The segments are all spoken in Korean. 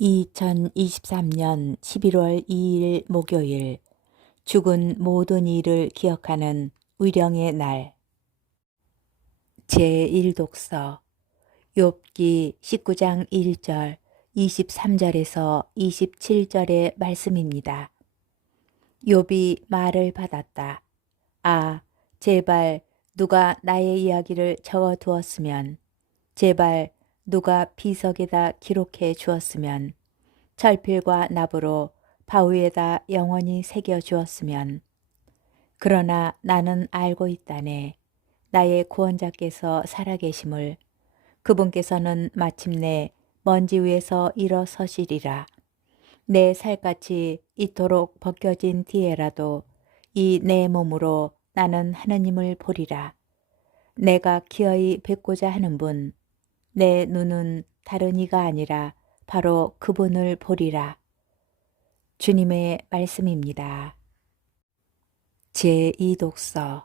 2023년 11월 2일 목요일 죽은 모든 이를 기억하는 위령의 날 제1독서 욥기 19장 1절 23절에서 27절의 말씀입니다. 욥이 말을 받았다. 아, 제발 누가 나의 이야기를 적어 두었으면 제발 누가 비석에다 기록해 주었으면 철필과 납으로 바위에다 영원히 새겨 주었으면 그러나 나는 알고 있다네. 나의 구원자께서 살아계심을 그분께서는 마침내 먼지 위에서 일어서시리라. 내 살같이 이토록 벗겨진 뒤에라도 이 내 몸으로 나는 하느님을 보리라. 내가 기어이 뵙고자 하는 분 내 눈은 다른 이가 아니라 바로 그분을 보리라. 주님의 말씀입니다. 제2독서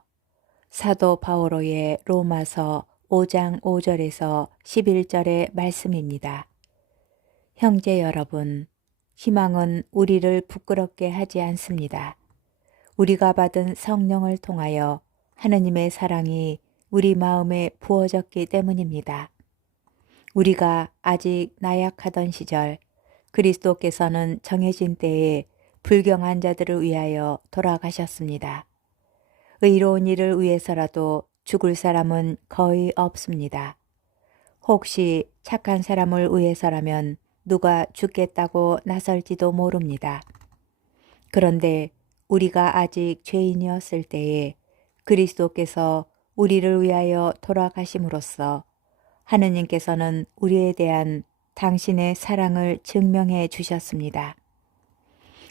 사도 바오로의 로마서 5장 5절에서 11절의 말씀입니다. 형제 여러분, 희망은 우리를 부끄럽게 하지 않습니다. 우리가 받은 성령을 통하여 하느님의 사랑이 우리 마음에 부어졌기 때문입니다. 우리가 아직 나약하던 시절 그리스도께서는 정해진 때에 불경한 자들을 위하여 돌아가셨습니다. 의로운 일을 위해서라도 죽을 사람은 거의 없습니다. 혹시 착한 사람을 위해서라면 누가 죽겠다고 나설지도 모릅니다. 그런데 우리가 아직 죄인이었을 때에 그리스도께서 우리를 위하여 돌아가심으로써 하느님께서는 우리에 대한 당신의 사랑을 증명해 주셨습니다.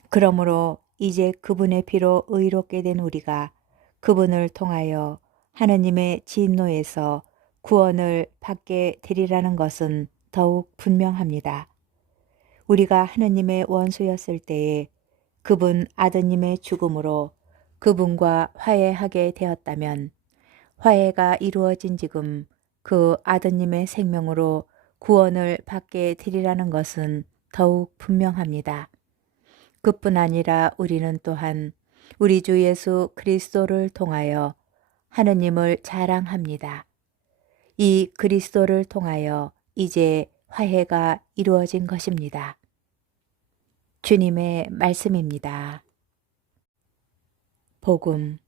그러므로 이제 그분의 피로 의롭게 된 우리가 그분을 통하여 하느님의 진노에서 구원을 받게 되리라는 것은 더욱 분명합니다. 우리가 하느님의 원수였을 때에 그분 아드님의 죽음으로 그분과 화해하게 되었다면 화해가 이루어진 지금 그 아드님의 생명으로 구원을 받게 되리라는 것은 더욱 분명합니다. 그뿐 아니라 우리는 또한 우리 주 예수 그리스도를 통하여 하느님을 자랑합니다. 이 그리스도를 통하여 이제 화해가 이루어진 것입니다. 주님의 말씀입니다. 복음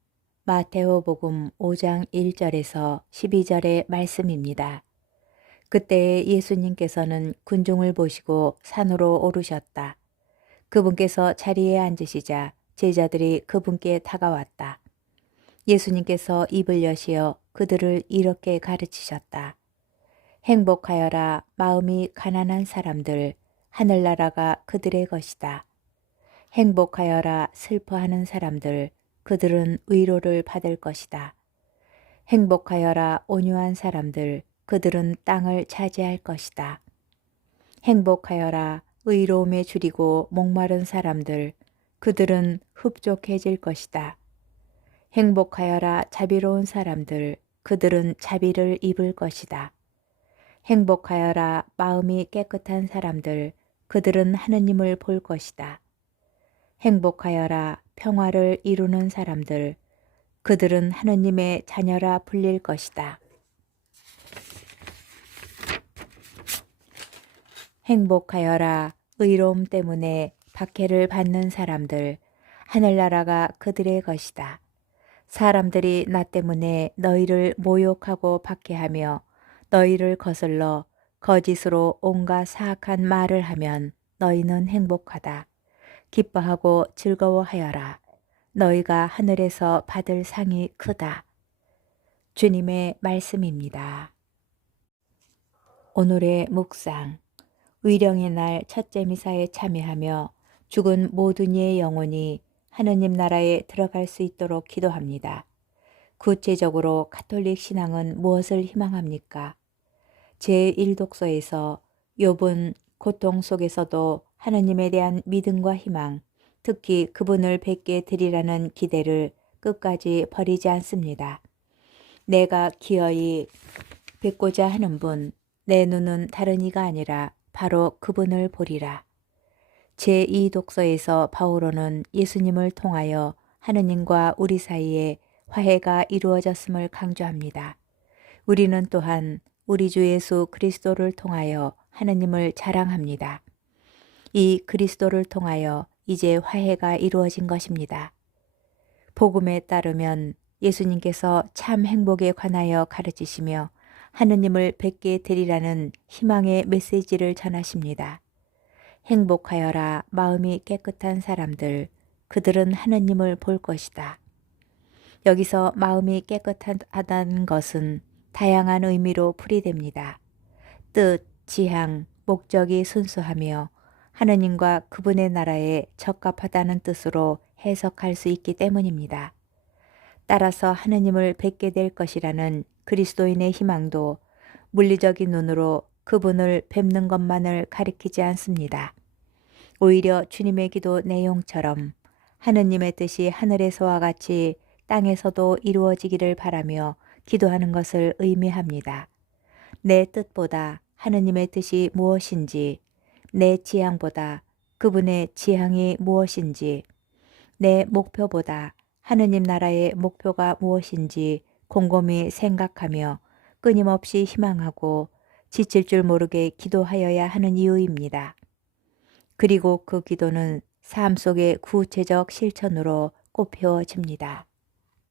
마테오복음 5장 1절에서 12절의 말씀입니다. 그때 예수님께서는 군중을 보시고 산으로 오르셨다. 그분께서 자리에 앉으시자 제자들이 그분께 다가왔다. 예수님께서 입을 여시어 그들을 이렇게 가르치셨다. 행복하여라 마음이 가난한 사람들 하늘나라가 그들의 것이다. 행복하여라 슬퍼하는 사람들 그들은 위로를 받을 것이다. 행복하여라 온유한 사람들 그들은 땅을 차지할 것이다. 행복하여라 의로움에 줄이고 목마른 사람들 그들은 흡족해질 것이다. 행복하여라 자비로운 사람들 그들은 자비를 입을 것이다. 행복하여라 마음이 깨끗한 사람들 그들은 하느님을 볼 것이다. 행복하여라 평화를 이루는 사람들, 그들은 하느님의 자녀라 불릴 것이다. 행복하여라 의로움 때문에 박해를 받는 사람들, 하늘나라가 그들의 것이다. 사람들이 나 때문에 너희를 모욕하고 박해하며 너희를 거슬러 거짓으로 온갖 사악한 말을 하면 너희는 행복하다. 기뻐하고 즐거워하여라. 너희가 하늘에서 받을 상이 크다. 주님의 말씀입니다. 오늘의 묵상 위령의 날 첫째 미사에 참여하며 죽은 모든 이의 영혼이 하느님 나라에 들어갈 수 있도록 기도합니다. 구체적으로 카톨릭 신앙은 무엇을 희망합니까? 제1독서에서 욥은 고통 속에서도 하느님에 대한 믿음과 희망, 특히 그분을 뵙게 되리라는 기대를 끝까지 버리지 않습니다. 내가 기어이 뵙고자 하는 분, 내 눈은 다른 이가 아니라 바로 그분을 보리라. 제2 독서에서 바오로는 예수님을 통하여 하느님과 우리 사이에 화해가 이루어졌음을 강조합니다. 우리는 또한 우리 주 예수 그리스도를 통하여 하느님을 자랑합니다. 이 그리스도를 통하여 이제 화해가 이루어진 것입니다. 복음에 따르면 예수님께서 참 행복에 관하여 가르치시며 하느님을 뵙게 되리라는 희망의 메시지를 전하십니다. 행복하여라 마음이 깨끗한 사람들 그들은 하느님을 볼 것이다. 여기서 마음이 깨끗하다는 것은 다양한 의미로 풀이됩니다. 뜻, 지향, 목적이 순수하며 하느님과 그분의 나라에 적합하다는 뜻으로 해석할 수 있기 때문입니다. 따라서 하느님을 뵙게 될 것이라는 그리스도인의 희망도 물리적인 눈으로 그분을 뵙는 것만을 가리키지 않습니다. 오히려 주님의 기도 내용처럼 하느님의 뜻이 하늘에서와 같이 땅에서도 이루어지기를 바라며 기도하는 것을 의미합니다. 내 뜻보다 하느님의 뜻이 무엇인지, 내 지향보다 그분의 지향이 무엇인지, 내 목표보다 하느님 나라의 목표가 무엇인지 곰곰이 생각하며 끊임없이 희망하고 지칠 줄 모르게 기도하여야 하는 이유입니다. 그리고 그 기도는 삶 속의 구체적 실천으로 꽃피워집니다.